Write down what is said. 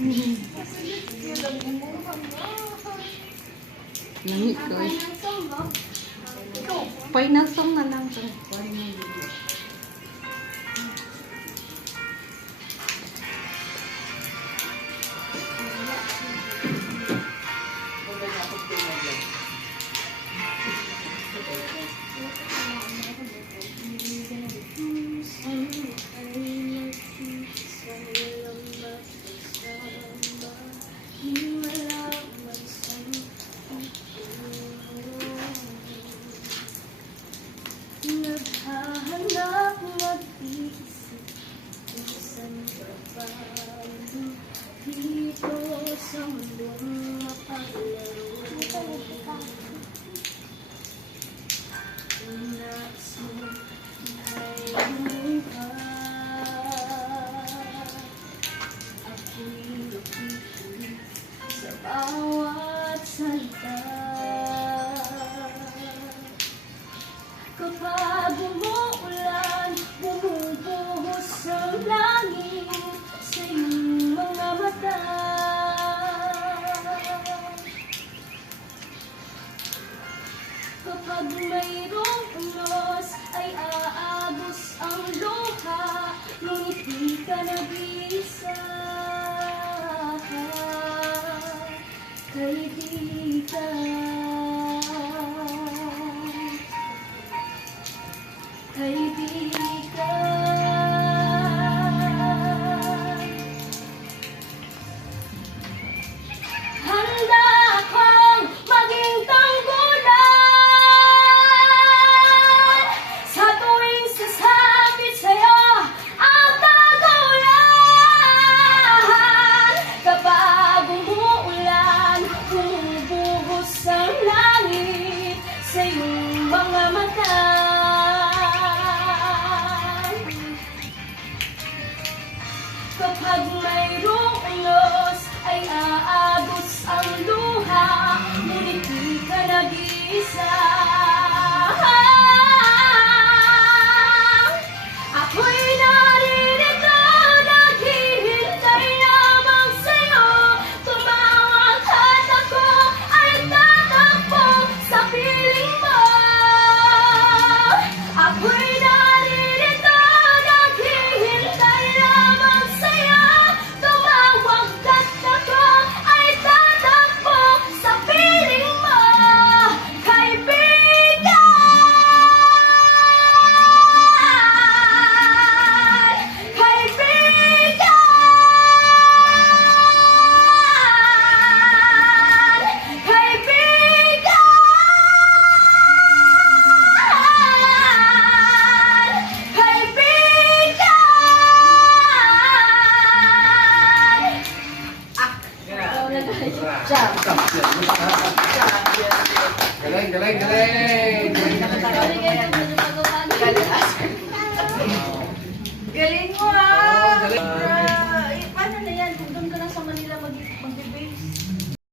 Nangit ko eh. Final song na lang to. Naghahanap, nag-iisip kung saan ka ba dito sa mundong mapaglaro. Kung nais mo ay bukas, ako'y nakikinig sa bawat salita. Kapag umuulan, bumubuhos ang langit sa iyong mga mata. Kapag mayroong unos, ay aagos ang luha, ngunit di ka nag-iisa, kaibigan. Handa akong maging tanggulan sa tuwing sasapit sa'yo ang tag-ulan. Kapag umuulan, bumubuhos ang langit sa iyong mga mata. Kapag mayroong unos, ay aagos ang luha, ngunit di ka nag-iisa. Ako'y naririto, naghihintay lamang sa'yo. Tumawag at ako ay tatakbo sa piling mo. Ako'y naririto, naghihintay lamang sa'yo. Tumawag at ako ay tatakbo sa piling mo, kaibigan. Jump. Galing, galing, galing!